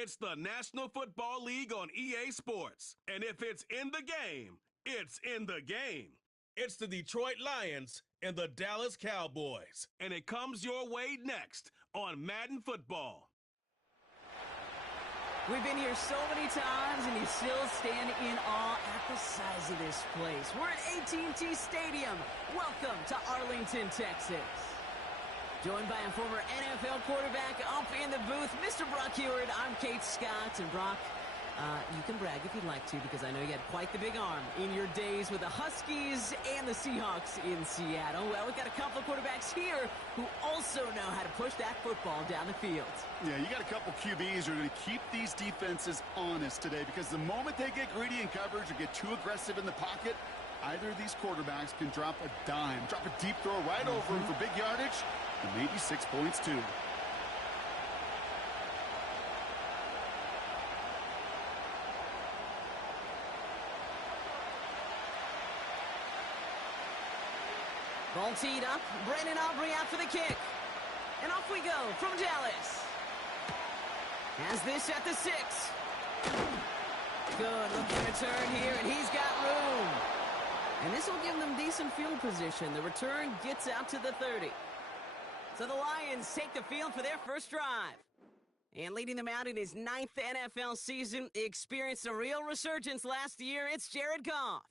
It's the National Football League on EA Sports. And if it's in the game, it's in the game. It's the Detroit Lions and the Dallas Cowboys. And it comes your way next on Madden Football. We've been here so many times, and you still stand in awe at the size of this place. We're at AT&T Stadium. Welcome to Arlington, Texas. Joined by a former NFL quarterback up in the booth, Mr. Brock Heward. I'm Kate Scott, and Brock, you can brag if you'd like to, because I know you had quite the big arm in your days with the Huskies and the Seahawks in Seattle. Well, we've got a couple of quarterbacks here who also know how to push that football down the field. Yeah, you got a couple QBs who are going to keep these defenses honest today, because the moment they get greedy in coverage or get too aggressive in the pocket, either of these quarterbacks can drop a dime, drop a deep throw right over him for big yardage, and maybe 6 points too. Ball teed up. Brandon Aubrey out for the kick. And off we go from Dallas. Has this at the 6. Good looking return here, and he's got room. And this will give them decent field position. The return gets out to the 30. So the Lions take the field for their first drive. And leading them out in his 9th NFL season, he experienced a real resurgence last year. It's Jared Goff.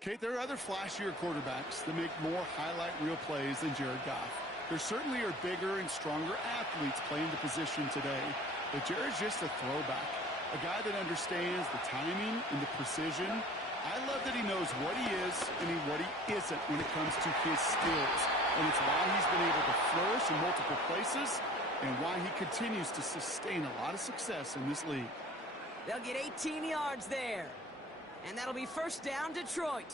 Kate, there are other flashier quarterbacks that make more highlight reel plays than Jared Goff. There certainly are bigger and stronger athletes playing the position today, but Jared's just a throwback, a guy that understands the timing and the precision. I love that he knows what he is and what he isn't when it comes to his skills, and it's why he's been able to flourish in multiple places and why he continues to sustain a lot of success in this league. They'll get 18 yards there. And that'll be first down, Detroit.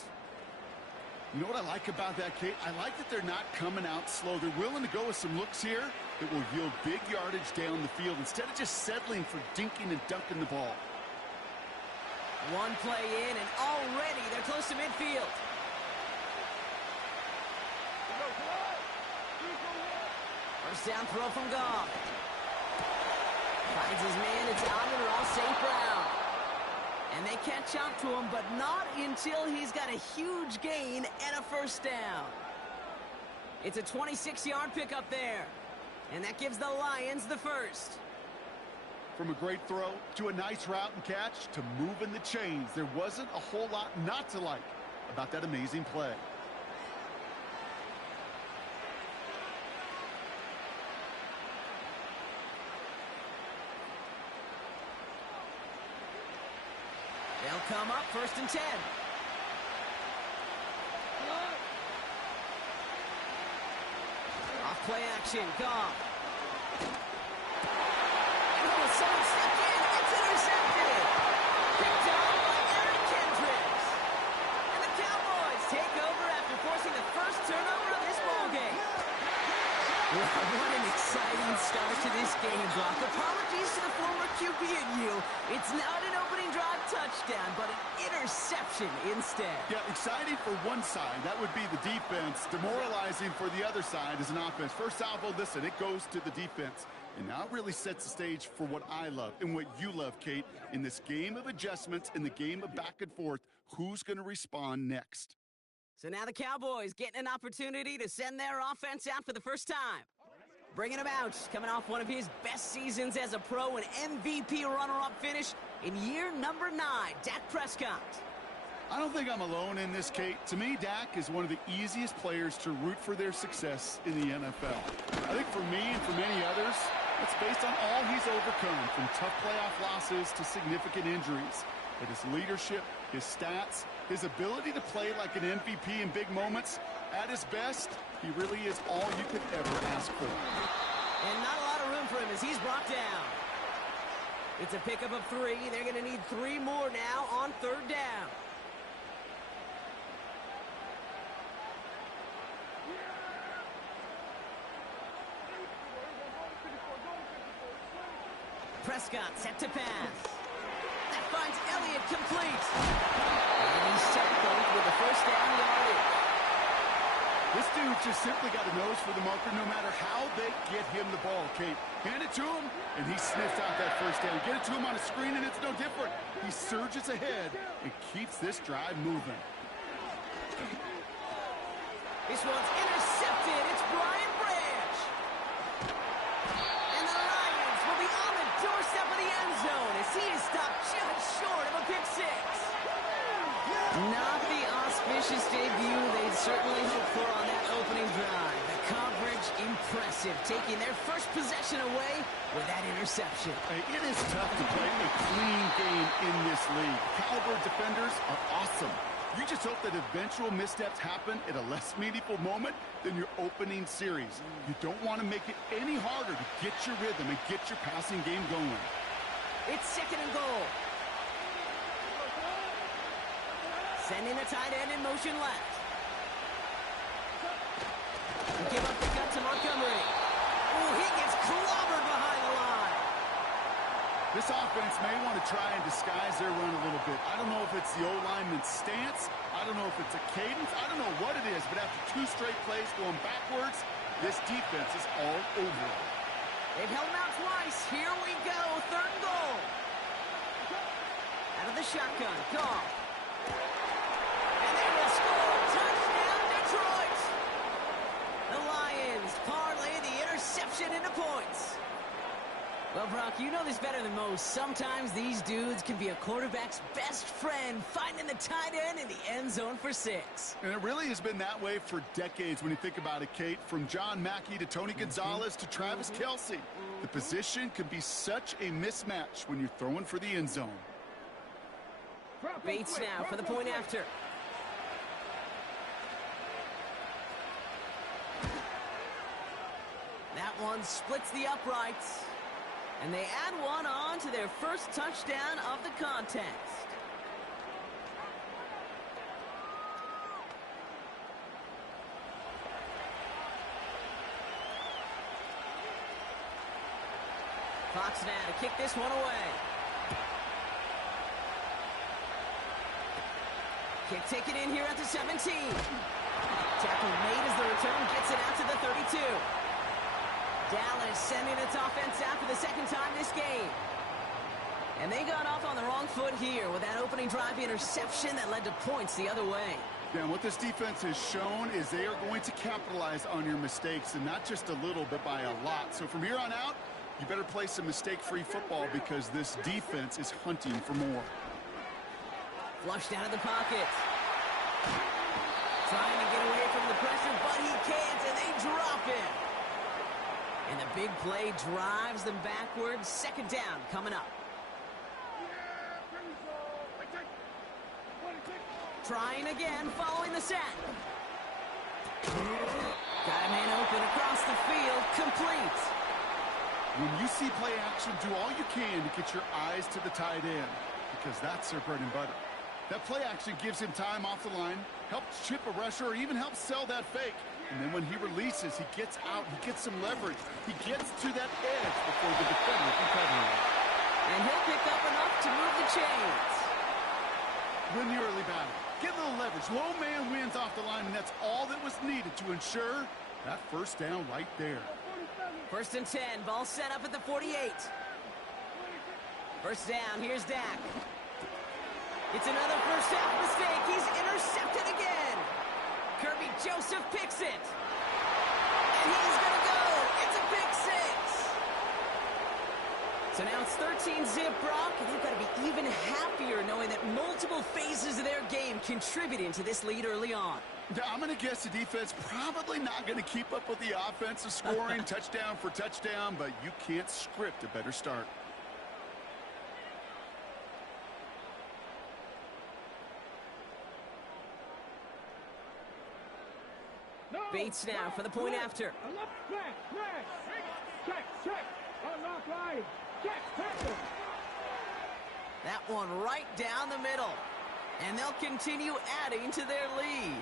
You know what I like about that, Kate? I like that they're not coming out slow. They're willing to go with some looks here that will yield big yardage down the field instead of just settling for dinking and dunking the ball. One play in, and already they're close to midfield. First down throw from Goff. Finds his man. It's Amon-Ra St. Brown. And they catch up to him, but not until he's got a huge gain and a first down. It's a 26-yard pickup there. And that gives the Lions the first. From a great throw to a nice route and catch to moving the chains, there wasn't a whole lot not to like about that amazing play. They'll come up first and 10. Off play action, Goff. And someone stepped in. It's intercepted. Picked up by Eric Kendricks. And the Cowboys take over after forcing the first turnover of this ballgame. What an exciting start to this game, Brock. Apologies to the former QB and you. It's not an opening drive touchdown, but an interception instead. Yeah, exciting for one side. That would be the defense. Demoralizing for the other side as an offense. First salvo, listen, it goes to the defense. And now it really sets the stage for what I love and what you love, Kate, in this game of adjustments, in the game of back and forth. Who's going to respond next? So now the Cowboys getting an opportunity to send their offense out for the first time. Bringing him out, coming off one of his best seasons as a pro, an MVP runner-up finish in year number 9, Dak Prescott. I don't think I'm alone in this, Kate. To me, Dak is one of the easiest players to root for their success in the NFL. I think for me and for many others, it's based on all he's overcome, from tough playoff losses to significant injuries. But his leadership, his stats, his ability to play like an MVP in big moments, at his best, he really is all you could ever ask for. And not a lot of room for him as he's brought down. It's a pickup of 3. They're going to need 3 more now on third down. Prescott set to pass. That finds Elliott complete. And he's tackled with the first down yardage. This dude just simply got a nose for the marker no matter how they get him the ball, Kate. Hand it to him, and he sniffs out that first down. Get it to him on a screen, and it's no different. He surges ahead and keeps this drive moving. This one's intercepted. It's Brian Branch. And the Lions will be on the doorstep of the end zone as he is stopped just short of a pick six. Not the auspicious debut they'd certainly hoped for on that opening drive. The coverage impressive, taking their first possession away with that interception. Hey, it is tough to play a clean game in this league. Caliber defenders are awesome. You just hope that eventual missteps happen at a less meaningful moment than your opening series. You don't want to make it any harder to get your rhythm and get your passing game going. It's 2nd and goal. Sending the tight end in motion left. Give up the cut to Montgomery. Oh, he gets clobbered behind the line. This offense may want to try and disguise their run a little bit. I don't know if it's the O-lineman's stance. I don't know if it's a cadence. I don't know what it is, but after 2 straight plays going backwards, this defense is all over it. They've held him out twice. Here we go. 3rd and goal. Out of the shotgun. Call. And they will score. Touchdown, Detroit. The Lions parlay the interception into points. Well, Brock, you know this better than most. Sometimes these dudes can be a quarterback's best friend, finding the tight end in the end zone for 6. And it really has been that way for decades when you think about it, Kate. From John Mackey to Tony Gonzalez to Travis Kelce. The position can be such a mismatch when you're throwing for the end zone. Bates now for the point after. That one splits the uprights. And they add one on to their first touchdown of the contest. Fox now to kick this one away. Kick taken in here at the 17. Tackle made as the return gets it out to the 32. Dallas sending its offense out for the 2nd time this game. And they got off on the wrong foot here with that opening drive interception that led to points the other way. Yeah, and what this defense has shown is they are going to capitalize on your mistakes, and not just a little, but by a lot. So from here on out, you better play some mistake-free football because this defense is hunting for more. Flushed out of the pocket. Trying to get away from the pressure, but he can't, and they drop it. And the big play drives them backwards. 2nd down coming up. Trying again, following the set. Got a man open across the field, complete. When you see play action, do all you can to get your eyes to the tight end because that's their bread and butter. That play action gives him time off the line, helps chip a rusher, or even helps sell that fake. And then when he releases, he gets out, he gets some leverage. He gets to that edge before the defender can cover him. And he'll pick up enough to move the chains. Win the early battle. Get a little leverage. Low man wins off the line, and that's all that was needed to ensure that first down right there. 1st and 10, ball set up at the 48. First down, here's Dak. It's another first half mistake. He's intercepted again. Kirby Joseph picks it. And he's going to go. It's a pick 6. So now it's 13-zip, Brock, and they've got to be even happier knowing that multiple phases of their game contributing to this lead early on. I'm going to guess the defense probably not going to keep up with the offensive scoring touchdown for touchdown, but you can't script a better start. Bates now for the point after. That one right down the middle. And they'll continue adding to their lead.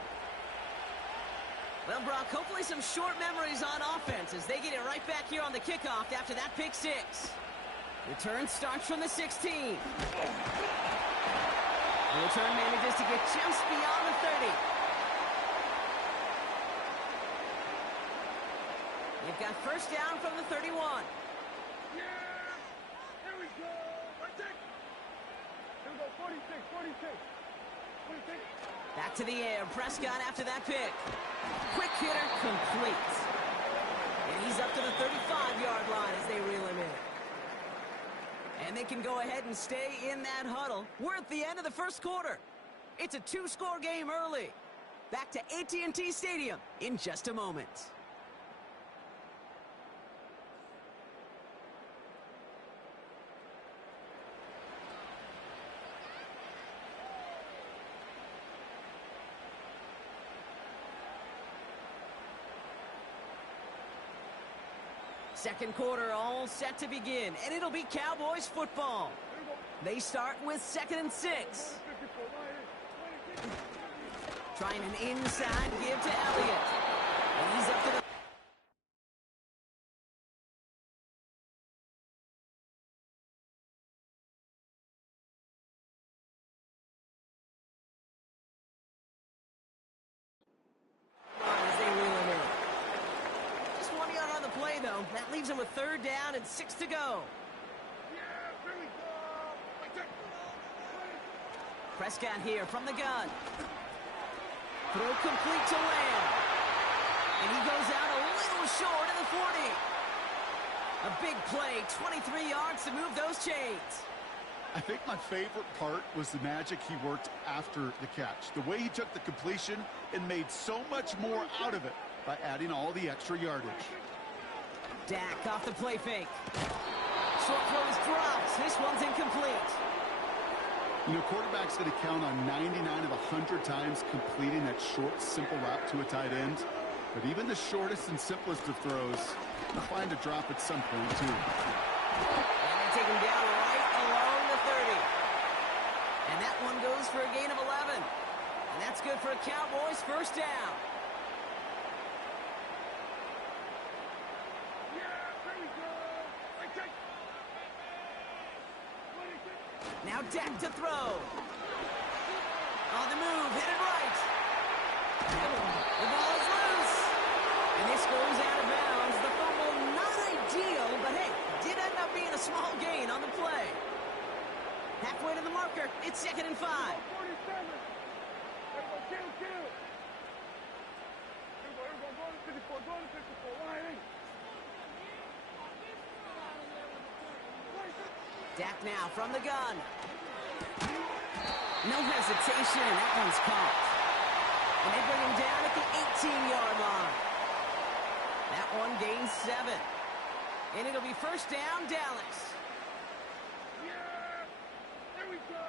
Well, Brock, hopefully some short memories on offense as they get it right back here on the kickoff after that pick 6. Return starts from the 16. The return manages to get just beyond the 30. They've got first down from the 31. Yeah! Here we go! Right there! Here we go, 46, 46. 46. Back to the air. Prescott after that pick. Quick hitter complete. And he's up to the 35-yard line as they reel him in. And they can go ahead and stay in that huddle. We're at the end of the first quarter. It's a two-score game early. Back to AT&T Stadium in just a moment. Second quarter all set to begin, and it'll be Cowboys football. They start with 2nd and 6. Trying an inside give to Elliott. And he's up to the... as they reel him in. Just 1 yard on the play, though. That leaves him with 3rd down and 6 to go. Prescott here from the gun. Throw complete to Lamb. And he goes out a little short of the 40. A big play, 23 yards to move those chains. I think my favorite part was the magic he worked after the catch. The way he took the completion and made so much more out of it by adding all the extra yardage. Dak off the play fake. Short throw is dropped. This one's incomplete. You know, quarterback's going to count on 99 of 100 times completing that short, simple route to a tight end. But even the shortest and simplest of throws, inclined to drop at some point, too. And they take him down right along the 30. And that one goes for a gain of 11. And that's good for a Cowboys first down. Now Dak to throw. On the move, hit it right. The ball is loose. And this goes out of bounds. The fumble, not ideal, but hey, did end up being a small gain on the play. Halfway to the marker, it's 2nd and 5. 47. Kill. Here we go, 54, go to 54. Line in. Dak now from the gun. No hesitation, that one's caught. And they bring him down at the 18-yard line. That one gains 7. And it'll be first down, Dallas. Yeah! There we go!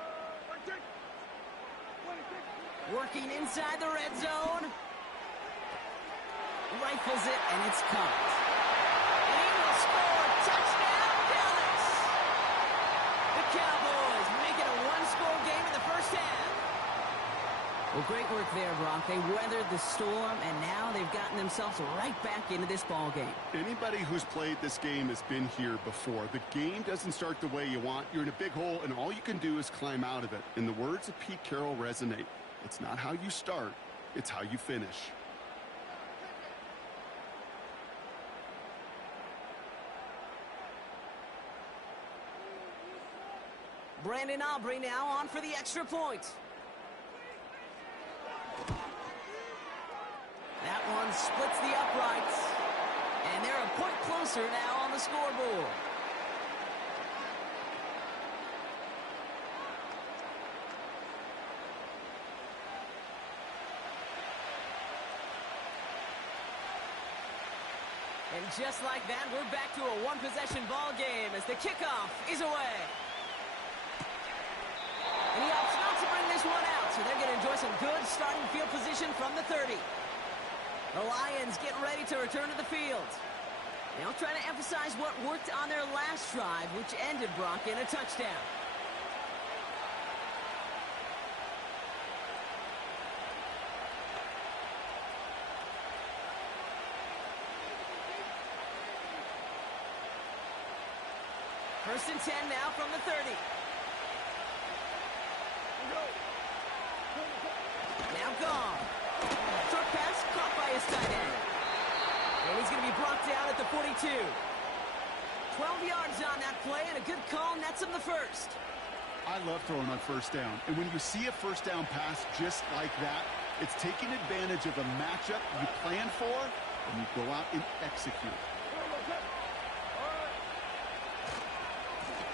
Working inside the red zone. Rifles it, and it's caught. And he will score. Touchdown, Dallas! The Cowboys make it a one-score game in the first half. Well, great work there, Brock. They weathered the storm, and now they've gotten themselves right back into this ball game. Anybody who's played this game has been here before. The game doesn't start the way you want. You're in a big hole, and all you can do is climb out of it. And the words of Pete Carroll resonate. It's not how you start, it's how you finish. Brandon Aubrey now on for the extra point. That one splits the uprights. And they're a point closer now on the scoreboard. And just like that, we're back to a one-possession ball game as the kickoff is away. And he opts not to bring this one out, so they're going to enjoy some good starting field position from the 30. The Lions getting ready to return to the field. They'll try to emphasize what worked on their last drive, which ended, Brock, in a touchdown. First and 10 now from the 30. Now gone. Short pass caught by his tight end. And he's going to be brought down at the 42. 12 yards on that play, and a good call nets him the first. I love throwing on first down. And when you see a first down pass just like that, it's taking advantage of a matchup you plan for, and you go out and execute.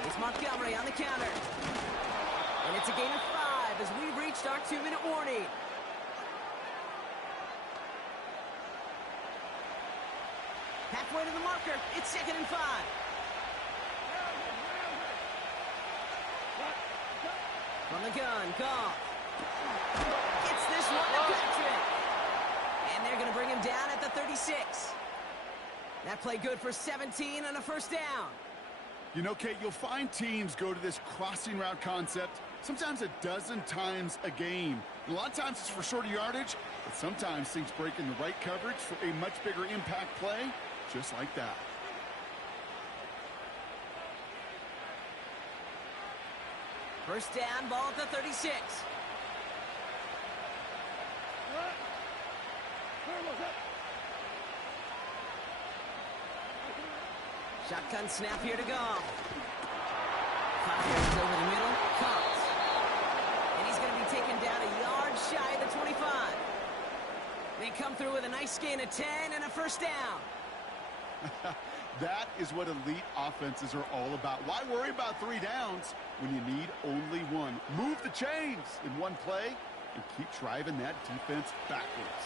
It's Montgomery on the counter. And it's a gain of 5 as we've reached our 2-minute warning. Halfway to the marker. It's 2nd and 5. From the gun, Goff. Gets this one to Patrick. And they're going to bring him down at the 36. That play good for 17 and a first down. You know, Kate, you'll find teams go to this crossing route concept sometimes a dozen times a game. And a lot of times it's for shorter yardage, but sometimes things break in the right coverage for a much bigger impact play, just like that. First down, ball at the 36. Shotgun snap here to go. Fires over the middle, caught. And he's going to be taken down a yard shy of the 25. They come through with a nice gain of 10 and a first down. That is what elite offenses are all about. Why worry about 3 downs when you need only 1? Move the chains in one play and keep driving that defense backwards.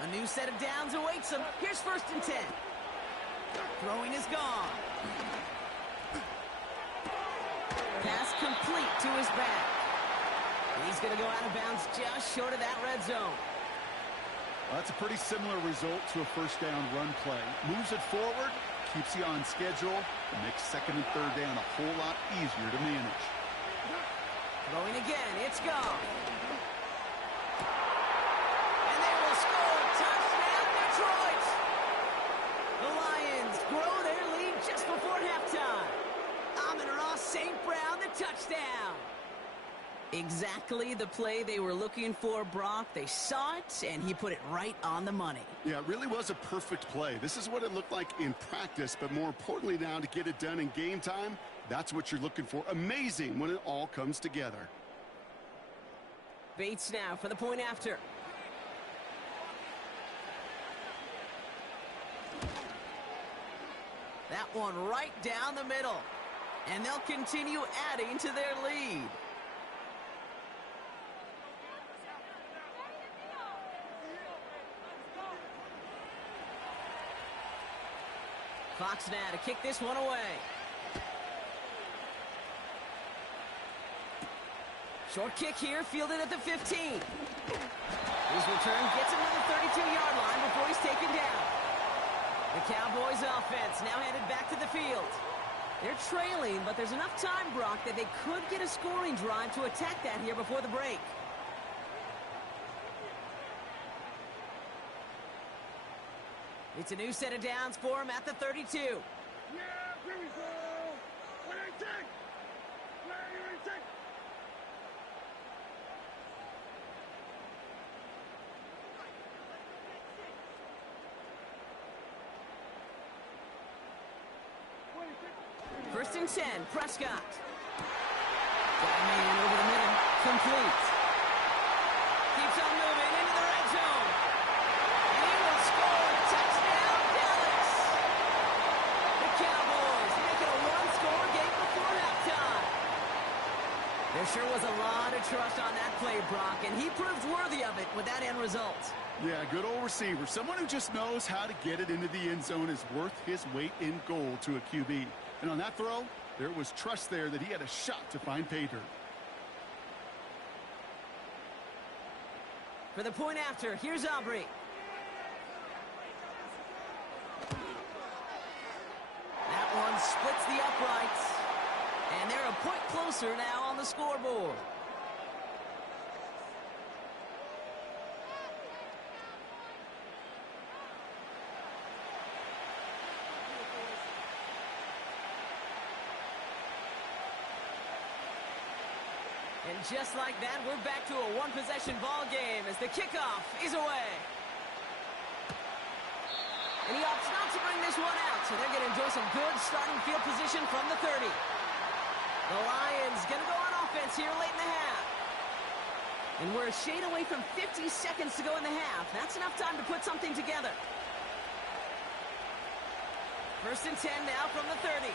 A new set of downs awaits him. Here's 1st and 10. Throwing is gone. Pass complete to his back. He's going to go out of bounds just short of that red zone. Well, that's a pretty similar result to a first down run play. Moves it forward, keeps you on schedule, and makes 2nd and 3rd down a whole lot easier to manage. Throwing again, it's gone. And they will score. Touchdown, Detroit! The Lions grow their lead just before halftime. Amon-Ra St. Brown, the touchdown. Exactly the play they were looking for, Brock. They saw it, and he put it right on the money. Yeah, it really was a perfect play. This is what it looked like in practice, but more importantly now to get it done in game time, that's what you're looking for. Amazing when it all comes together. Bates now for the point after. That one right down the middle. And they'll continue adding to their lead. Fox now to kick this one away. Short kick here, fielded at the 15. His return gets him to the 32-yard line before he's taken down. The Cowboys offense now headed back to the field. They're trailing, but there's enough time, Brock, that they could get a scoring drive to attack that here before the break. It's a new set of downs for him at the 32. Yeah, here we go. What do you think? What do you think? First and 10, Prescott. Got a man over the middle, complete. Keeps on moving into the red zone. And he will score. Touchdown, Dallas. The Cowboys make it a one-score game before halftime. There sure was a lot of trust on that play, Brock, and he proved worthy of it with that end result. Yeah, good old receiver. Someone who just knows how to get it into the end zone is worth his weight in gold to a QB. And on that throw, there was trust there that he had a shot to find pay dirt. For the point after, here's Aubrey. That one splits the uprights. And they're a point closer now on the scoreboard. And just like that, we're back to a one-possession ball game as the kickoff is away. And he opts not to bring this one out, so they're going to enjoy some good starting field position from the 30. The Lions going to go on offense here late in the half. And we're a shade away from 50 seconds to go in the half. That's enough time to put something together. First and 10 now from the 30.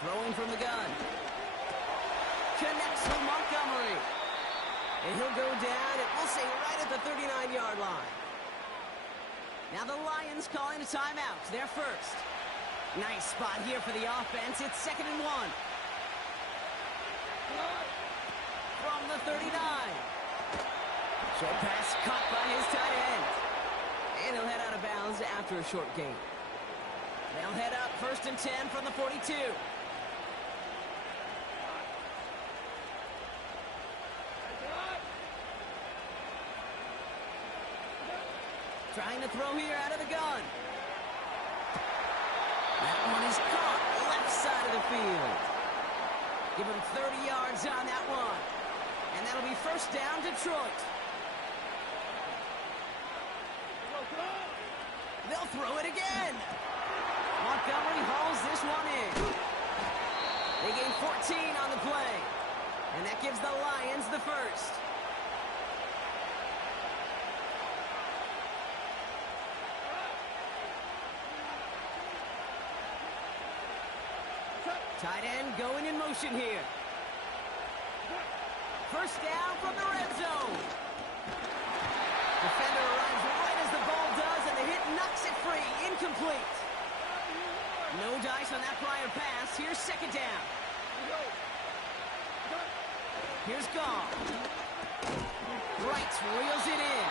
Throwing from the gun. Connects with Montgomery. And he'll go down, and we'll say right at the 39-yard line. Now the Lions calling a timeout. They're first. Nice spot here for the offense. It's 2nd and 1. From the 39. Short pass caught by his tight end. And he'll head out of bounds after a short gain. They'll head up 1st and 10 from the 42. Trying to throw here out of the gun. That one is caught left side of the field. Give him 30 yards on that one. And that'll be first down, Detroit. They'll throw it again. Montgomery hauls this one in. They gain 14 on the play. And that gives the Lions the first. Tight end going in motion here. First down from the red zone. Defender arrives right as the ball does, and the hit knocks it free. Incomplete. No dice on that prior pass. Here's 2nd down. Here's Goff. Wright reels it in.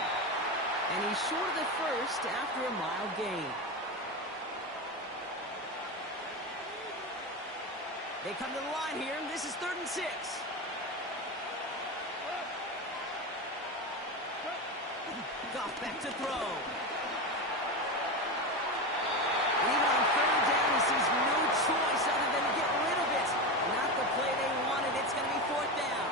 And he's short of the first after a mild gain. They come to the line here, and this is 3rd and 6. Goff back to throw. And even on 3rd down, he sees no choice other than to get rid of it. Not the play they wanted. It's going to be 4th down.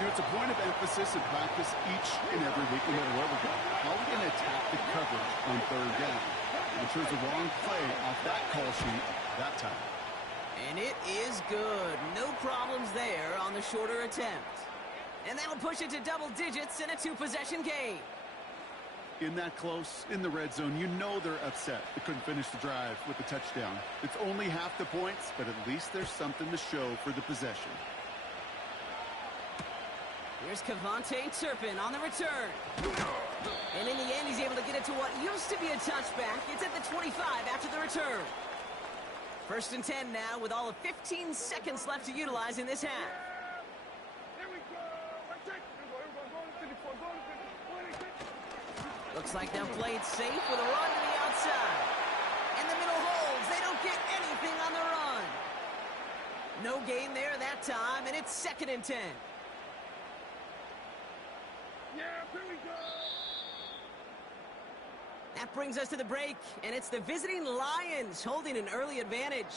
You know, it's a point of emphasis in practice each and every week, no matter where we go. How are we going to attack the coverage on 3rd down? And chose the wrong play off that call sheet that time. And it is good. No problems there on the shorter attempt. And that'll push it to double digits in a 2-possession game. In that close, in the red zone, you know they're upset. They couldn't finish the drive with the touchdown. It's only half the points, but at least there's something to show for the possession. Here's Kevontae Turpin on the return. And in the end, he's able to get it to what used to be a touchback. It's at the 25 after the return. 1st and 10 now with all of 15 seconds left to utilize in this half. Here we go. Looks like they'll play it safe with a run to the outside. And the middle holds. They don't get anything on the run. No gain there that time, and it's 2nd and 10. Yeah, here we go. That brings us to the break, and it's the visiting Lions holding an early advantage.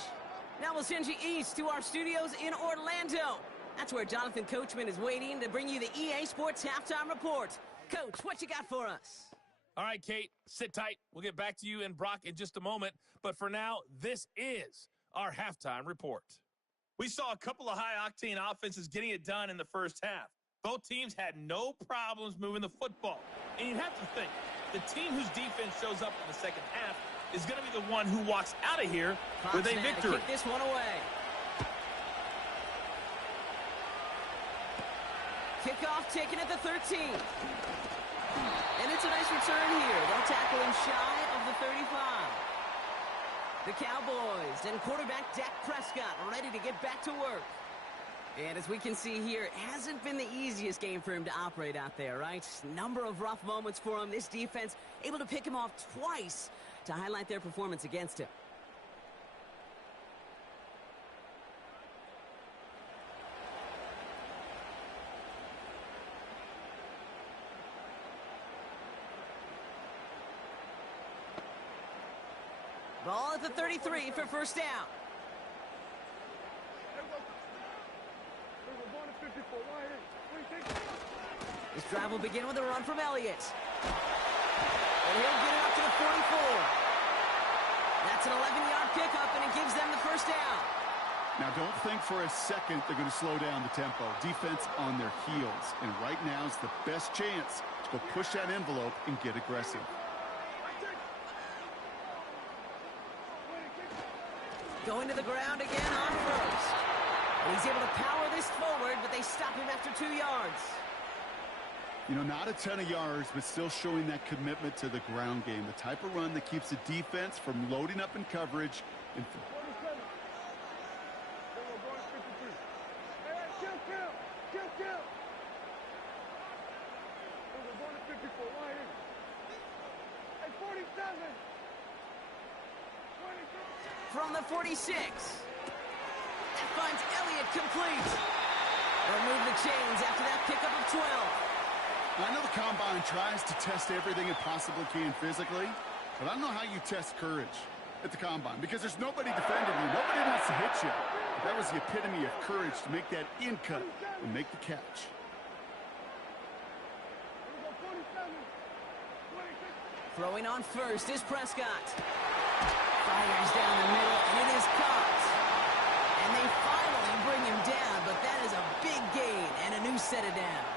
Now we'll send you east to our studios in Orlando. That's where Jonathan Coachman is waiting to bring you the EA Sports Halftime Report. Coach, what you got for us? All right, Kate, sit tight. We'll get back to you and Brock in just a moment. But for now, this is our halftime report. We saw a couple of high-octane offenses getting it done in the first half. Both teams had no problems moving the football. And you have to think, the team whose defense shows up in the second half is going to be the one who walks out of here with a victory. Kick this one away. Kickoff taken at the 13. And it's a nice return here. They'll tackle him shy of the 35. The Cowboys and quarterback Dak Prescott ready to get back to work. And as we can see here, it hasn't been the easiest game for him to operate out there, right? Number of rough moments for him. This defense able to pick him off twice to highlight their performance against him. Ball at the 33 for first down. This drive will begin with a run from Elliott. And he'll get it up to the 44. That's an 11-yard pickup, and it gives them the first down. Now, don't think for a second they're going to slow down the tempo. Defense on their heels. And right now is the best chance to go push that envelope and get aggressive. Going to the ground again on first. And he's able to power this forward, but they stop him after 2 yards. You know, not a ton of yards, but still showing that commitment to the ground game. The type of run that keeps the defense from loading up in coverage. And from the 46. That finds Elliott complete. They'll move the chains after that pickup of 12. I know the Combine tries to test everything it possibly can physically, but I don't know how you test courage at the Combine because there's nobody defending you. Nobody wants to hit you. But that was the epitome of courage to make that in cut and make the catch. Throwing on first is Prescott. Fires down the middle, and it is caught. And they finally bring him down, but that is a big gain and a new set of downs.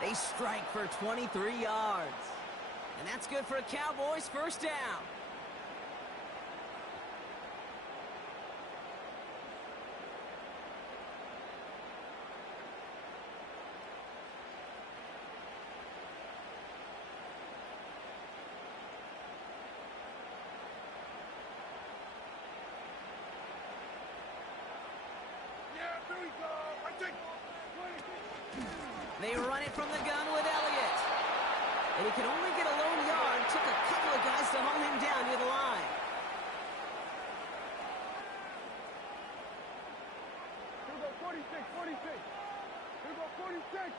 They strike for 23 yards. And that's good for a Cowboys first down. They run it from the gun with Elliott. And he can only get a lone yard. Took a couple of guys to hold him down near the line. Here we go 46, 46. Here we go 46.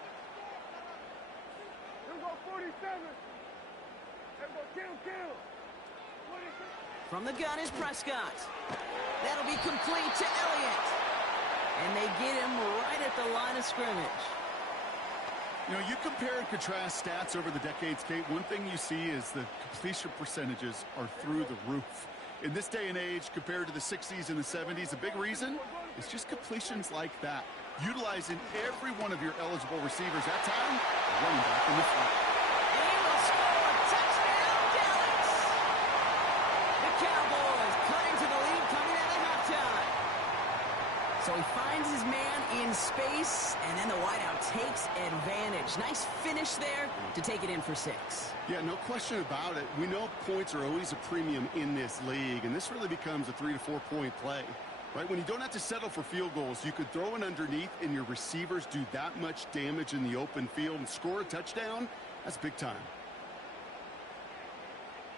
Here we go 47. Here we go kill. 46. From the gun is Prescott. That'll be complete to Elliott. And they get him right at the line of scrimmage. You know, you compare and contrast stats over the decades, Kate. One thing you see is the completion percentages are through the roof. In this day and age, compared to the 60s and the 70s, a big reason is just completions like that. Utilizing every one of your eligible receivers that time, running back in the front. And he will score. Touchdown, Dallas! The Cowboys cutting to the lead coming out of halftime. So he finds his man in space, and then the wideout takes advantage. Nice finish there to take it in for 6. Yeah, no question about it. We know points are always a premium in this league, and this really becomes a 3 to 4 point play. Right? When you don't have to settle for field goals, you could throw it underneath, and your receivers do that much damage in the open field and score a touchdown. That's big time.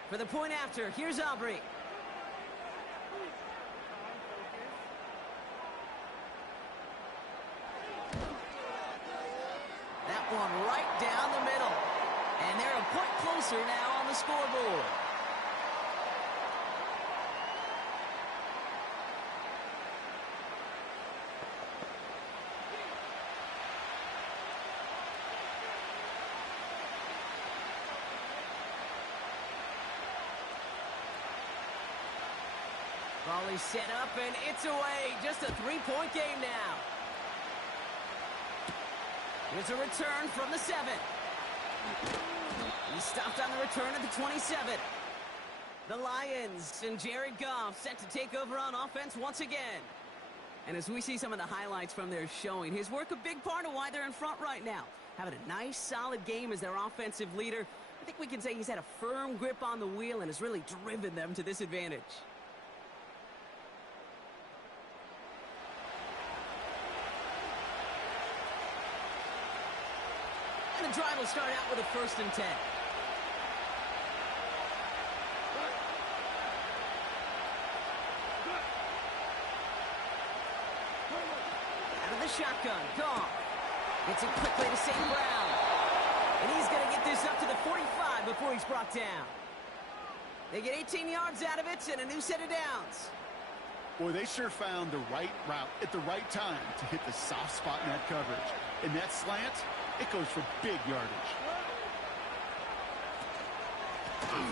For the point after, here's Aubrey. That one right down the middle. And they're a point closer now on the scoreboard. Ball is set up, and it's away. Just a 3-point game now. Here's a return from the 7. He stopped on the return at the 27. The Lions and Jared Goff set to take over on offense once again. And as we see some of the highlights from their showing, his work a big part of why they're in front right now. Having a nice, solid game as their offensive leader. I think we can say he's had a firm grip on the wheel and has really driven them to this advantage. And the drive will start out with a 1st and 10. Out of the shotgun, Goff. Gets it quickly to St. Brown. And he's going to get this up to the 45 before he's brought down. They get 18 yards out of it and a new set of downs. Boy, they sure found the right route at the right time to hit the soft spot in that coverage. And that slant, it goes for big yardage.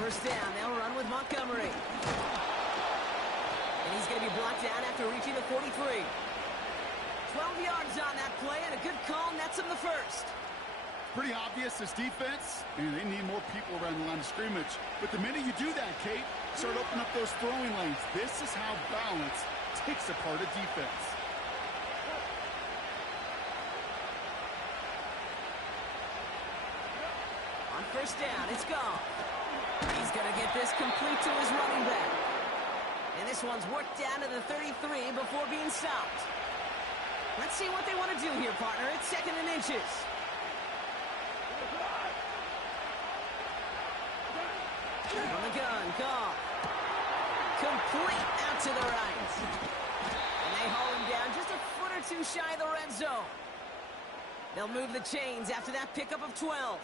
First down, they'll run with Montgomery. And he's going to be blocked down after reaching the 43. 12 yards on that play, and a good call nets him the first. Pretty obvious, this defense, and they need more people around the line of scrimmage. But the minute you do that, Kate, start opening up those throwing lanes. This is how balance takes apart a defense. On first down, it's gone. He's going to get this complete to his running back. And this one's worked down to the 33 before being stopped. Let's see what they want to do here, partner. It's 2nd and inches. From the gun, gone. Complete out to the right. And they haul him down just a foot or two shy of the red zone. They'll move the chains after that pickup of 12.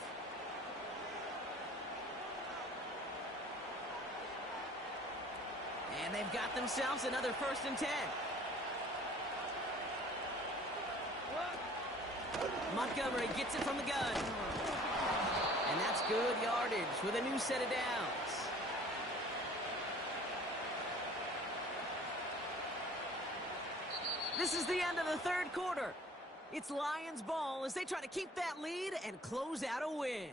And they've got themselves another 1st and 10. Montgomery gets it from the gun. And that's good yardage with a new set of downs. This is the end of the 3rd quarter. It's Lions ball as they try to keep that lead and close out a win.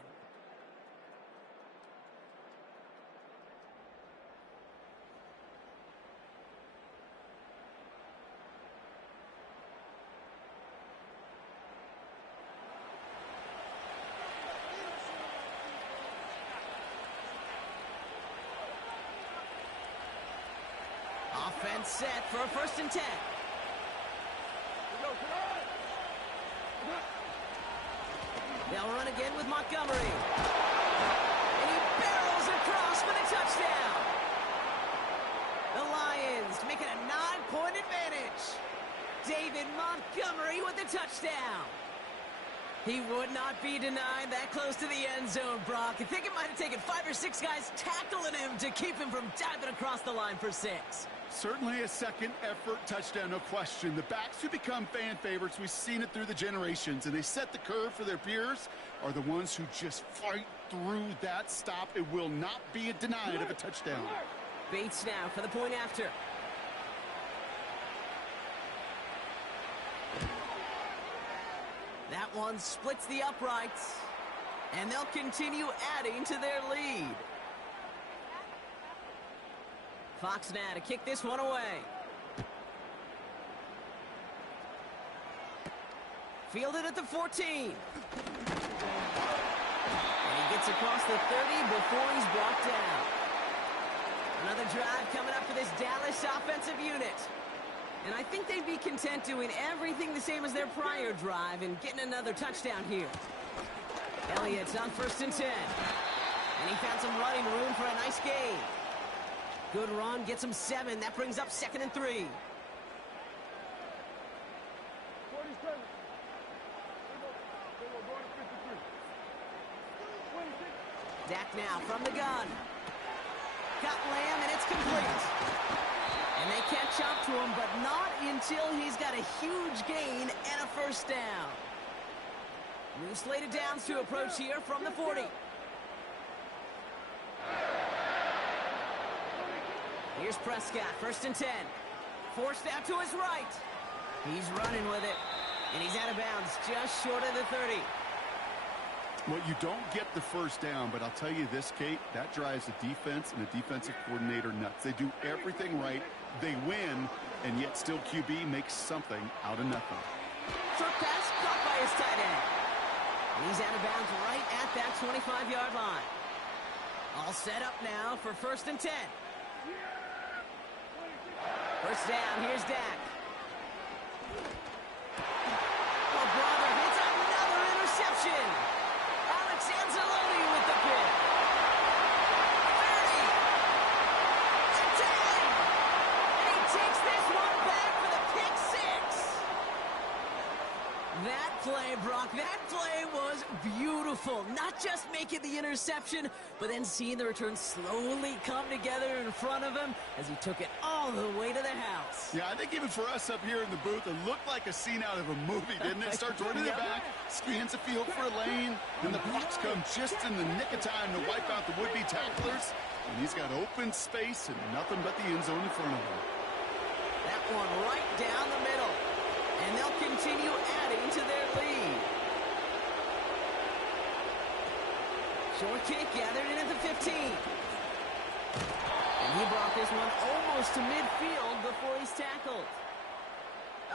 Offense set for a 1st and 10. They'll run again with Montgomery. And he barrels across for the touchdown. The Lions make it a 9-point advantage. David Montgomery with the touchdown. He would not be denied that close to the end zone, Brock. I think it might have taken 5 or 6 guys tackling him to keep him from diving across the line for 6. Certainly a second effort touchdown, no question. The backs who become fan favorites, we've seen it through the generations, and they set the curve for their peers, are the ones who just fight through that stop. It will not be denied of a touchdown. Bates now for the point after. That one splits the uprights, and they'll continue adding to their lead. Fox now to kick this one away. Fielded at the 14. And he gets across the 30 before he's brought down. Another drive coming up for this Dallas offensive unit. And I think they'd be content doing everything the same as their prior drive and getting another touchdown here. Elliott's on 1st and 10. And he found some running room for a nice gain. Good run, gets him 7. That brings up 2nd and 3. 47. Dak now from the gun. Got Lamb, and it's complete. And they catch up to him, but not until he's got a huge gain and a 1st down. New slate of downs to approach here from the 40. Here's Prescott, 1st and 10. Forced out to his right. He's running with it. And he's out of bounds just short of the 30. Well, you don't get the 1st down, but I'll tell you this, Kate, that drives the defense and the defensive coordinator nuts. They do everything right. They win, and yet still QB makes something out of nothing. Short pass caught by his tight end. And he's out of bounds right at that 25-yard line. All set up now for 1st and 10. 1st down, here's Dak. Oh, brother, hits another interception. Alex Anzalone with the pick. 30. The 10. And he takes this one back for the pick 6. That play play, Brock. That play was beautiful. Not just making the interception, but then seeing the return slowly come together in front of him as he took it all the way to the house. Yeah, I think even for us up here in the booth, it looked like a scene out of a movie, didn't it? Starts running it back, scans the field for a lane, and the blocks come just in the nick of time to wipe out the would-be tacklers. And he's got open space and nothing but the end zone in front of him. That one right down the middle. And they'll continue adding to their lead. Short kick gathered in at the 15. And he brought this one almost to midfield before he's tackled.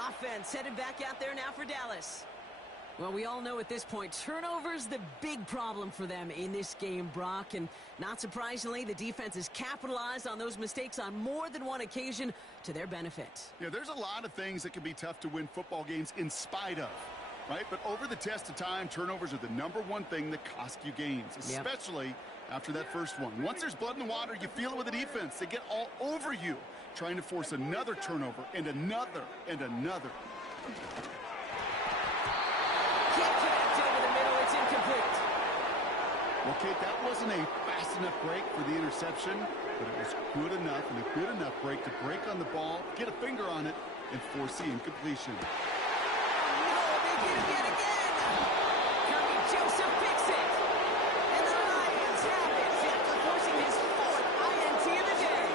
Offense headed back out there now for Dallas. Well, we all know at this point, turnovers the big problem for them in this game, Brock. And not surprisingly, the defense has capitalized on those mistakes on more than one occasion to their benefit. Yeah, there's a lot of things that can be tough to win football games in spite of, right? But over the test of time, turnovers are the #1 thing that cost you games, especially after that first one. Once there's blood in the water, you feel it with the defense. They get all over you, trying to force another turnover and another and another. Can't connect over the middle. It's incomplete. Well, Kate, that wasn't a fast enough break for the interception, but it was good enough and a good enough break to break on the ball, get a finger on it, and force the incompletion. No, they did it yet again. Kirby Joseph picks it. And the Lions have it after forcing his 4th INT of the day.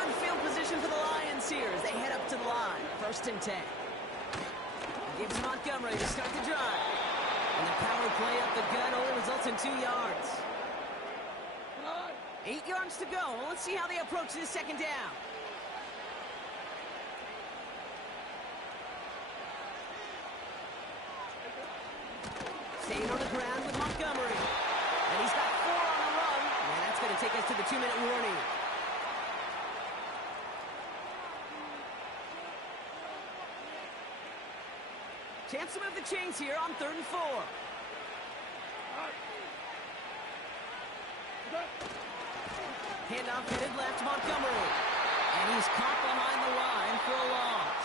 Good field position for the Lions here as they head up to the line. 1st and 10. Gives Montgomery to start the drive. And the power play up the gun only results in 2 yards. 8 yards to go. Well, let's see how they approach this 2nd down. Staying on the ground with Montgomery. And he's got 4 on the run. And that's going to take us to the 2-minute warning. Chance to move the chains here on 3rd and 4. Handoff headed left, Montgomery. And he's caught behind the line for a loss.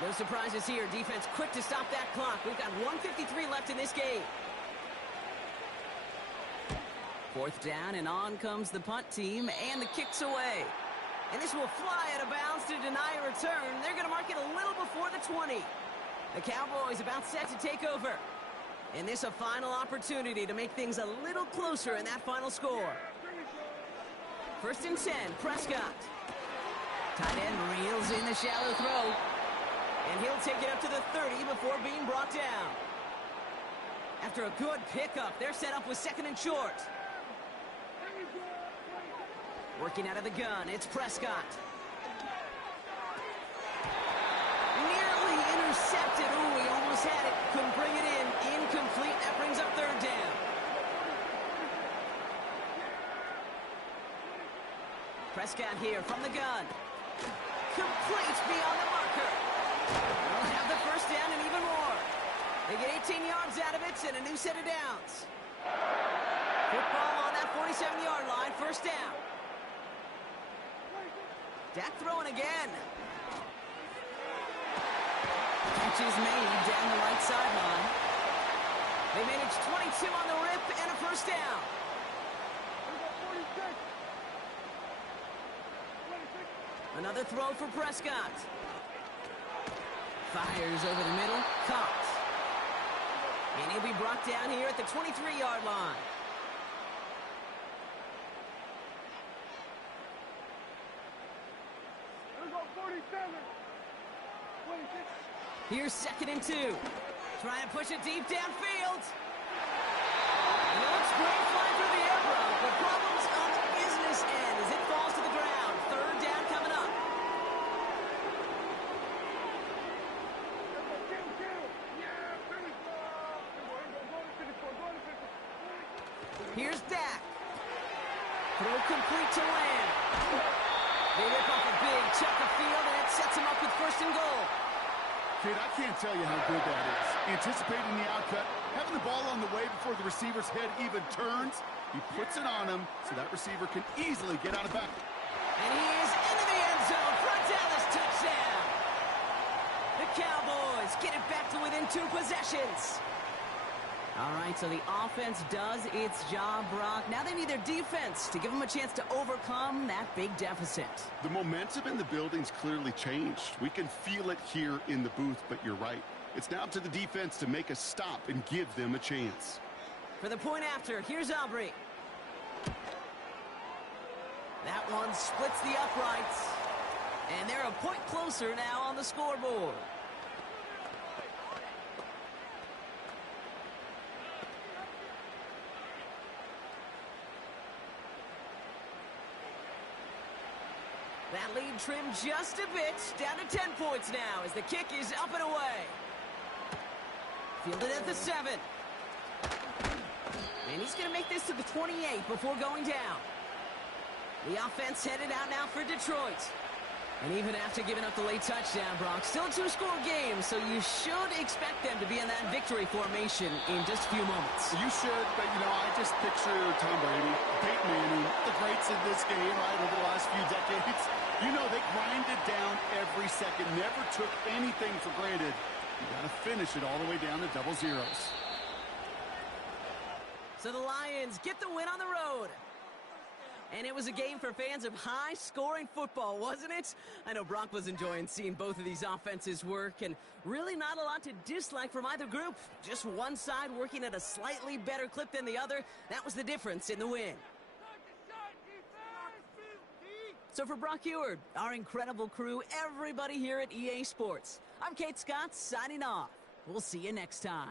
No surprises here. Defense quick to stop that clock. We've got 1:53 left in this game. 4th down, and on comes the punt team, and the kick's away. And this will fly out of bounds to deny a return. They're going to mark it a little before the 20. The Cowboys about set to take over. And this a final opportunity to make things a little closer in that final score. 1st and 10, Prescott. Tight end reels in the shallow throw. And he'll take it up to the 30 before being brought down. After a good pickup, they're set up with 2nd and short. Working out of the gun, it's Prescott. Nearly intercepted. Ooh, he almost had it. Couldn't bring it in. Incomplete. That brings up 3rd down. Prescott here from the gun. Complete beyond the marker. They'll have the 1st down and even more. They get 18 yards out of it and a new set of downs. Football on that 47-yard line. 1st down. Dak throwing again. Catch is made down the right sideline. They manage 22 on the rip and a 1st down. Another throw for Prescott. Fires over the middle. Caught. And he'll be brought down here at the 23-yard line. Here's 2nd and 2. Trying to push it deep downfield. And it looks great flying through the air, bro. The problems on the business end as it falls to the ground. 3rd down coming up. Here's Dak. Throw complete to Lamb. They rip off a big chunk of field, and it sets him up with 1st and goal. Kid, I can't tell you how good that is. Anticipating the outcut, having the ball on the way before the receiver's head even turns. He puts it on him so that receiver can easily get out of back. And he is into the end zone for a Dallas touchdown. The Cowboys get it back to within 2 possessions. All right, so the offense does its job, Brock. Now they need their defense to give them a chance to overcome that big deficit. The momentum in the building's clearly changed. We can feel it here in the booth, but you're right. It's now up to the defense to make a stop and give them a chance. For the point after, here's Aubrey. That one splits the uprights. And they're a point closer now on the scoreboard. That lead trimmed just a bit, down to 10 points now as the kick is up and away. Fielded at the 7. And he's going to make this to the 28 before going down. The offense headed out now for Detroit. And even after giving up the late touchdown, Brock, still a 2-score game, so you should expect them to be in that victory formation in just a few moments. You should, but, I just picture Tom Brady, Peyton Manning, the greats in this game, right, over the last few decades. They grinded down every second, never took anything for granted. You got to finish it all the way down to double zeros. So the Lions get the win on the road. And it was a game for fans of high-scoring football, wasn't it? I know Brock was enjoying seeing both of these offenses work, and really not a lot to dislike from either group. Just one side working at a slightly better clip than the other. That was the difference in the win. So for Brock Eward, our incredible crew, everybody here at EA Sports, I'm Kate Scott signing off. We'll see you next time.